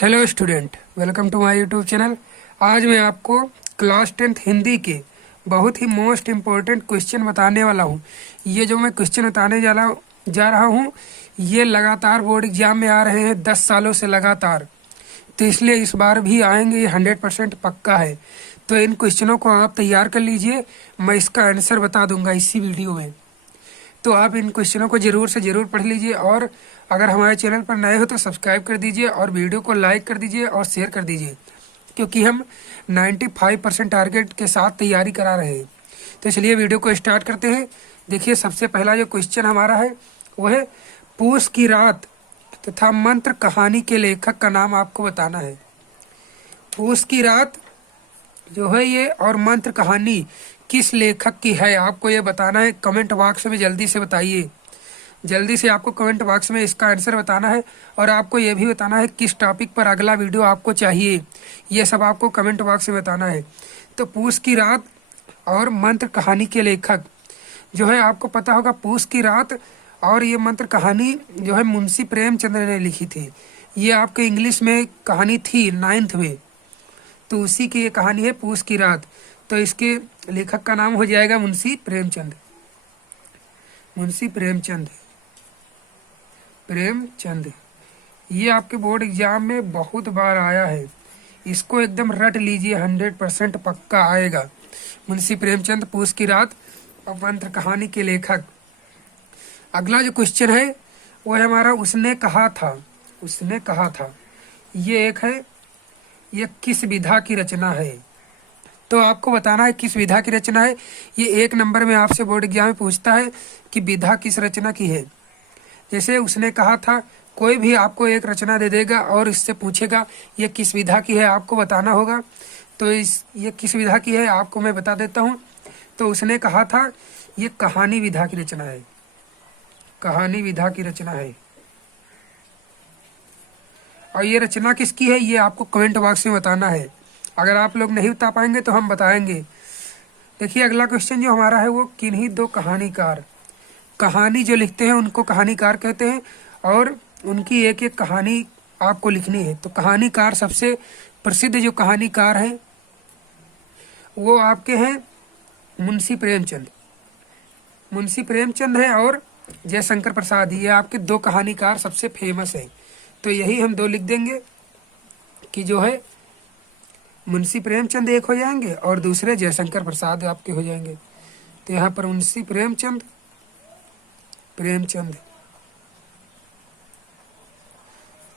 Hello student, welcome to my YouTube channel. आज मैं आपको क्लास 10th हिंदी के बहुत ही मोस्ट इम्पोर्टेंट क्वेश्चन बताने वाला हूँ। ये जो मैं क्वेश्चन बताने जा रहा हूँ ये लगातार बोर्ड एग्जाम में आ रहे हैं 10 सालों से लगातार, तो इसलिए इस बार भी आएंगे, ये 100% पक्का है। तो इन क्वेश्चनों को आप तैयार कर लीजिए, मैं इसका आंसर बता दूंगा इसी वीडियो में। तो आप इन क्वेश्चनों को ज़रूर से ज़रूर पढ़ लीजिए, और अगर हमारे चैनल पर नए हो तो सब्सक्राइब कर दीजिए और वीडियो को लाइक कर दीजिए और शेयर कर दीजिए, क्योंकि हम 95% टारगेट के साथ तैयारी करा रहे हैं। तो चलिए वीडियो को स्टार्ट करते हैं। देखिए, सबसे पहला जो क्वेश्चन हमारा है वो है पूस की रात तथा मंत्र कहानी के लेखक का नाम आपको बताना है। पूस की रात जो है ये और मंत्र कहानी किस लेखक की है आपको ये बताना है। कमेंट बॉक्स में जल्दी से बताइए, जल्दी से आपको कमेंट बॉक्स में इसका आंसर बताना है। और आपको ये भी बताना है किस टॉपिक पर अगला वीडियो आपको चाहिए, ये सब आपको कमेंट बॉक्स में बताना है। तो पूस की रात और मंत्र कहानी के लेखक जो है आपको पता होगा, पूस की रात और ये मंत्र कहानी जो है मुंशी प्रेमचंद्र ने लिखी थी। ये आपके इंग्लिश में कहानी थी 9th में, तो उसी की ये कहानी है पूस की रात। तो इसके लेखक का नाम हो जाएगा मुंशी प्रेमचंद। मुंशी प्रेमचंद ये आपके बोर्ड एग्जाम में बहुत बार आया है, इसको एकदम रट लीजिए, 100% पक्का आएगा। मुंशी प्रेमचंद, पूस की रात और मंत्र कहानी के लेखक। अगला जो क्वेश्चन है वो है हमारा उसने कहा था। ये एक है, ये किस विधा की रचना है। तो आपको बताना है किस विधा की रचना है। ये 1 नंबर में आपसे बोर्ड एग्जाम में पूछता है कि विधा किस रचना की है। जैसे उसने कहा था, कोई भी आपको एक रचना दे देगा और इससे पूछेगा ये किस विधा की है, आपको बताना होगा। तो ये किस विधा की है आपको मैं बता देता हूँ। तो उसने कहा था ये कहानी विधा की रचना है, कहानी विधा की रचना है। और ये रचना किसकी है ये आपको कमेंट बॉक्स में बताना है। अगर आप लोग नहीं बता पाएंगे तो हम बताएंगे। देखिए, अगला क्वेश्चन जो हमारा है वो किन्हीं दो कहानीकार, कहानी जो लिखते हैं उनको कहानीकार कहते हैं, और उनकी एक एक कहानी आपको लिखनी है। तो कहानीकार, सबसे प्रसिद्ध जो कहानीकार हैं वो आपके हैं मुंशी प्रेमचंद है और जयशंकर प्रसाद। ये आपके 2 कहानीकार सबसे फेमस हैं। तो यही हम 2 लिख देंगे कि जो है मुंशी प्रेमचंद एक हो जाएंगे और दूसरे जयशंकर प्रसाद आपके हो जाएंगे। तो यहाँ पर मुंशी प्रेमचंद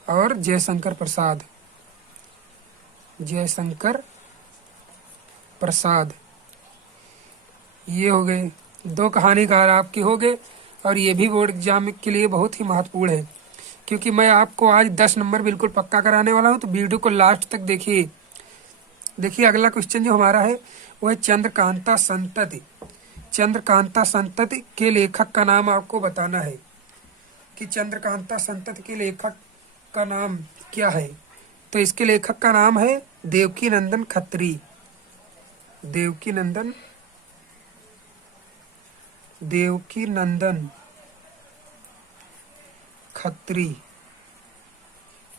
और जयशंकर प्रसाद ये हो गए 2 कहानीकार आपके हो गए। और ये भी बोर्ड एग्जाम के लिए बहुत ही महत्वपूर्ण है, क्योंकि मैं आपको आज 10 नंबर बिल्कुल पक्का कराने वाला हूँ। तो वीडियो को लास्ट तक देखिए। देखिए, अगला क्वेश्चन जो हमारा है वो है चंद्रकांता संतति के लेखक का नाम आपको बताना है कि चंद्रकांता संतति के लेखक का नाम क्या है। तो इसके लेखक का नाम है देवकीनंदन खत्री।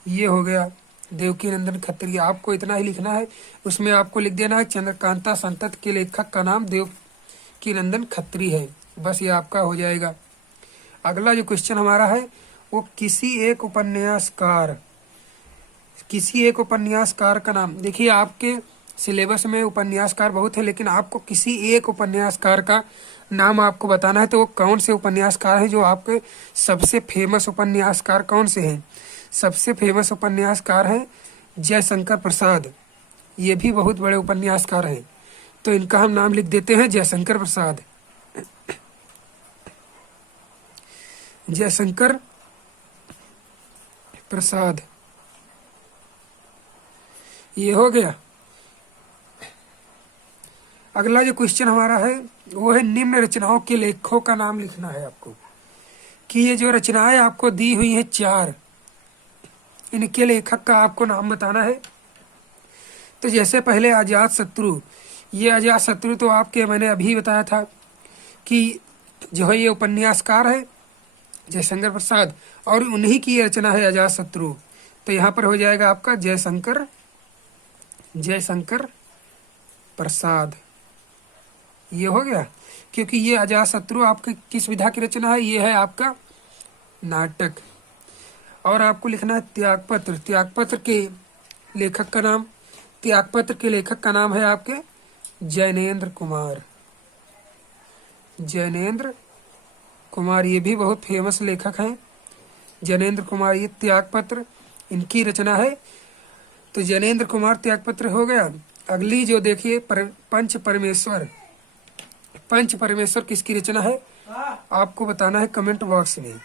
ये हो गया देवकीनंदन खत्री। आपको इतना ही लिखना है, उसमें आपको लिख देना है चंद्रकांता संतति के लेखक का नाम देवकीनंदन खत्री है, बस ये आपका हो जाएगा। अगला जो क्वेश्चन हमारा है वो किसी एक उपन्यासकार का नाम। देखिए, आपके सिलेबस में उपन्यासकार बहुत है, लेकिन आपको किसी एक उपन्यासकार का नाम आपको बताना है। तो वो कौन से उपन्यासकार हैं जो आपके सबसे फेमस उपन्यासकार कौन से हैं। सबसे फेमस उपन्यासकार हैं जयशंकर प्रसाद, ये भी बहुत बड़े उपन्यासकार हैं। तो इनका हम नाम लिख देते हैं जयशंकर प्रसाद। ये हो गया। अगला जो क्वेश्चन हमारा है वो है निम्न रचनाओं के लेखकों का नाम लिखना है आपको, कि ये जो रचनाएं आपको दी हुई हैं 4, इनके लेखक का आपको नाम बताना है। तो जैसे पहले अजातशत्रु, ये अजातशत्रु तो आपके मैंने अभी बताया था कि जो है ये उपन्यासकार है जयशंकर प्रसाद, और उन्हीं की रचना है अजातशत्रु। तो यहाँ पर हो जाएगा आपका जयशंकर प्रसाद। ये हो गया, क्योंकि ये अजातशत्रु आपके किस विधा की रचना है, ये है आपका नाटक। और आपको लिखना है त्यागपत्र। त्यागपत्र के लेखक का नाम है आपके जैनेन्द्र कुमार। ये भी बहुत फेमस लेखक हैं जैनेन्द्र कुमार। ये त्यागपत्र इनकी रचना है। तो जैनेन्द्र कुमार त्यागपत्र हो गया। अगली जो देखिए पंच परमेश्वर किसकी रचना है, आपको बताना है कमेंट बॉक्स में।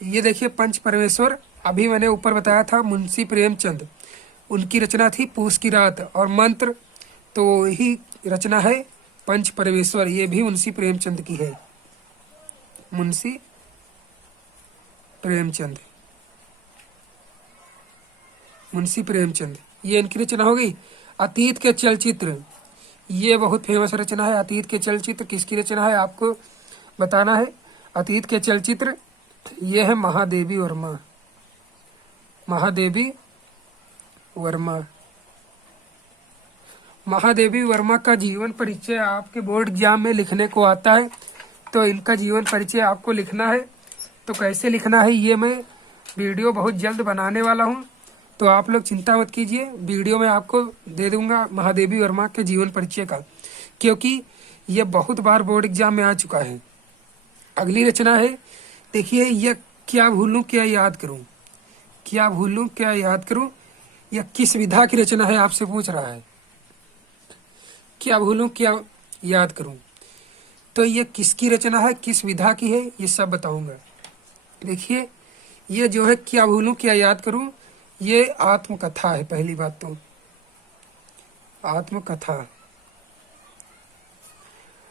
ये देखिए पंच परमेश्वर, अभी मैंने ऊपर बताया था मुंशी प्रेमचंद, उनकी रचना थी पूस की रात। और मंत्र तो ही रचना है पंच परमेश्वर, ये भी मुंशी प्रेमचंद की है। मुंशी प्रेमचंद ये इनकी रचना हो गई। अतीत के चलचित्र, ये बहुत फेमस रचना है। अतीत के चलचित्र किसकी रचना है, आपको बताना है। अतीत के चलचित्र ये है महादेवी वर्मा का जीवन परिचय आपके बोर्ड एग्जाम में लिखने को आता है। तो इनका जीवन परिचय आपको लिखना है। तो कैसे लिखना है, ये मैं वीडियो बहुत जल्द बनाने वाला हूँ, तो आप लोग चिंता मत कीजिए, वीडियो में आपको दे दूंगा महादेवी वर्मा के जीवन परिचय का, क्योंकि ये बहुत बार बोर्ड एग्जाम में आ चुका है। अगली रचना है, देखिए, यह क्या भूलूं क्या याद करूं, यह किस विधा की रचना है, आपसे पूछ रहा है। क्या भूलूं क्या याद करूं, तो ये किसकी रचना है, किस विधा की है, ये सब बताऊंगा। देखिए, ये जो है क्या भूलूं क्या याद करूं, ये आत्मकथा है। पहली बात तो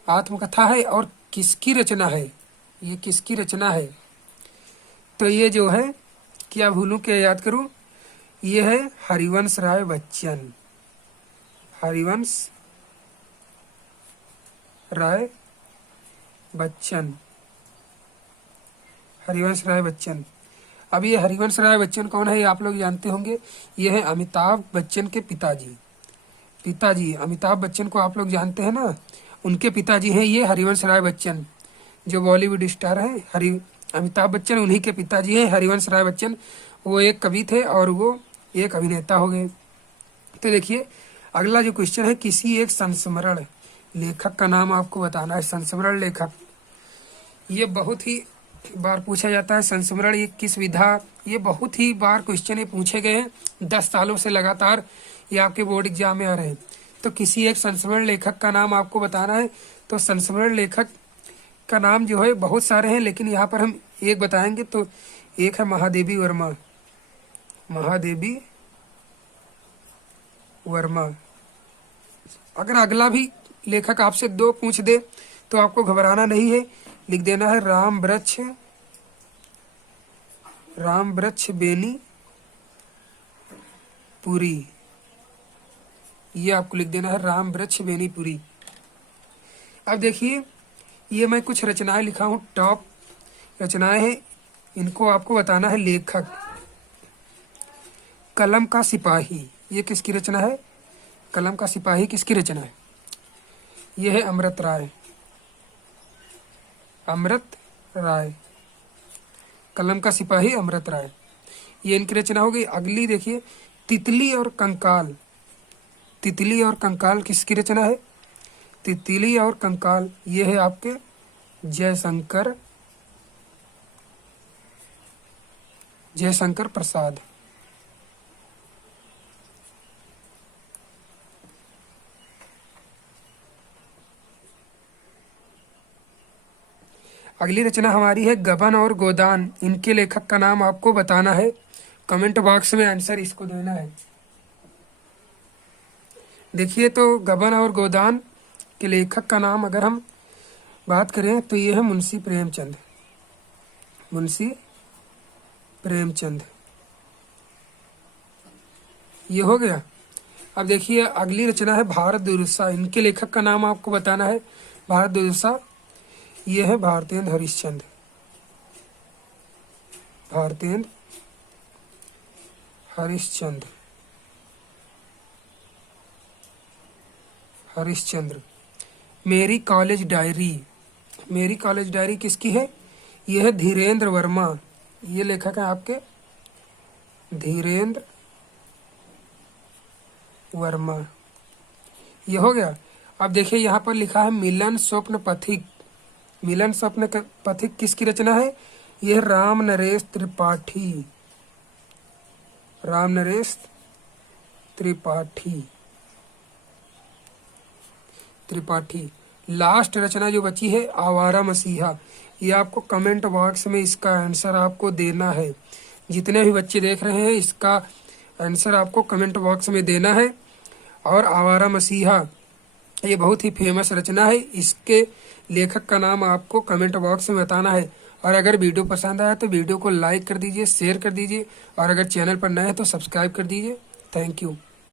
आत्मकथा है। और किसकी रचना है, ये किसकी रचना है, तो ये जो है क्या भूलूं क्या याद करूं, ये है हरिवंश राय बच्चन। हरिवंश राय बच्चन। अब ये हरिवंश राय बच्चन कौन है, ये आप लोग जानते होंगे। ये है अमिताभ बच्चन के पिताजी। अमिताभ बच्चन को आप लोग जानते हैं ना, उनके पिताजी हैं ये हरिवंश राय बच्चन, जो बॉलीवुड स्टार है। अमिताभ बच्चन उन्हीं के पिताजी हैं, हरिवंश राय बच्चन। वो एक कवि थे और वो एक अभिनेता हो गए। तो देखिए, अगला जो क्वेश्चन है, किसी एक संस्मरण लेखक का नाम आपको बताना है। संस्मरण लेखक, ये बहुत ही बार पूछा जाता है। संस्मरण ये किस विधा, ये बहुत ही बार क्वेश्चन ये पूछे गए हैं। 10 सालों से लगातार ये आपके बोर्ड एग्जाम में आ रहे हैं। तो किसी एक संस्मरण लेखक का नाम आपको बताना है। तो संस्मरण लेखक का नाम जो है बहुत सारे हैं, लेकिन यहाँ पर हम एक बताएंगे। तो एक है महादेवी वर्मा। अगर अगला भी लेखक आपसे 2 पूछ दे तो आपको घबराना नहीं है, लिख देना है राम वृक्ष बेनी पुरी। ये आपको लिख देना है राम वृक्ष बेनी पुरी। अब देखिए, ये मैं कुछ रचनाएं लिखा हूँ, टॉप रचनाएं हैं, इनको आपको बताना है लेखक। कलम का सिपाही, ये किसकी रचना है, कलम का सिपाही किसकी रचना है, ये है अमृत राय। कलम का सिपाही अमृत राय, ये इनकी रचना हो गई। अगली देखिए, तितली और कंकाल किसकी रचना है, तितली और कंकाल, ये है आपके जयशंकर प्रसाद। अगली रचना हमारी है गबन और गोदान, इनके लेखक का नाम आपको बताना है। कमेंट बॉक्स में आंसर इसको देना है। देखिए, तो गबन और गोदान के लेखक का नाम अगर हम बात करें तो ये है मुंशी प्रेमचंद। ये हो गया। अब देखिए, अगली रचना है भारत दुर्दशा, इनके लेखक का नाम आपको बताना है। भारत दुर्दशा, ये है भारतेंद्र हरिश्चंद्र। हरिश्चंद्र। मेरी कॉलेज डायरी, मेरी कॉलेज डायरी किसकी है? यह है धीरेन्द्र वर्मा। ये लेखक है आपके धीरेन्द्र वर्मा। ये हो गया। अब देखिए यहाँ पर लिखा है मिलन स्वप्न पथिक। मिलन स्वप्न पथिक किसकी रचना है? यह राम नरेश त्रिपाठी। राम नरेश त्रिपाठी। त्रिपाठी। लास्ट रचना जो बची है आवारा मसीहा। ये आपको कमेंट बॉक्स में इसका आंसर आपको देना है। जितने भी बच्चे देख रहे हैं इसका आंसर आपको कमेंट बॉक्स में देना है। और आवारा मसीहा ये बहुत ही फेमस रचना है। इसके लेखक का नाम आपको कमेंट बॉक्स में बताना है। और अगर वीडियो पसंद आया तो वीडियो को लाइक कर दीजिए, शेयर कर दीजिए और अगर चैनल पर नए हैं तो सब्सक्राइब कर दीजिए। Thank you.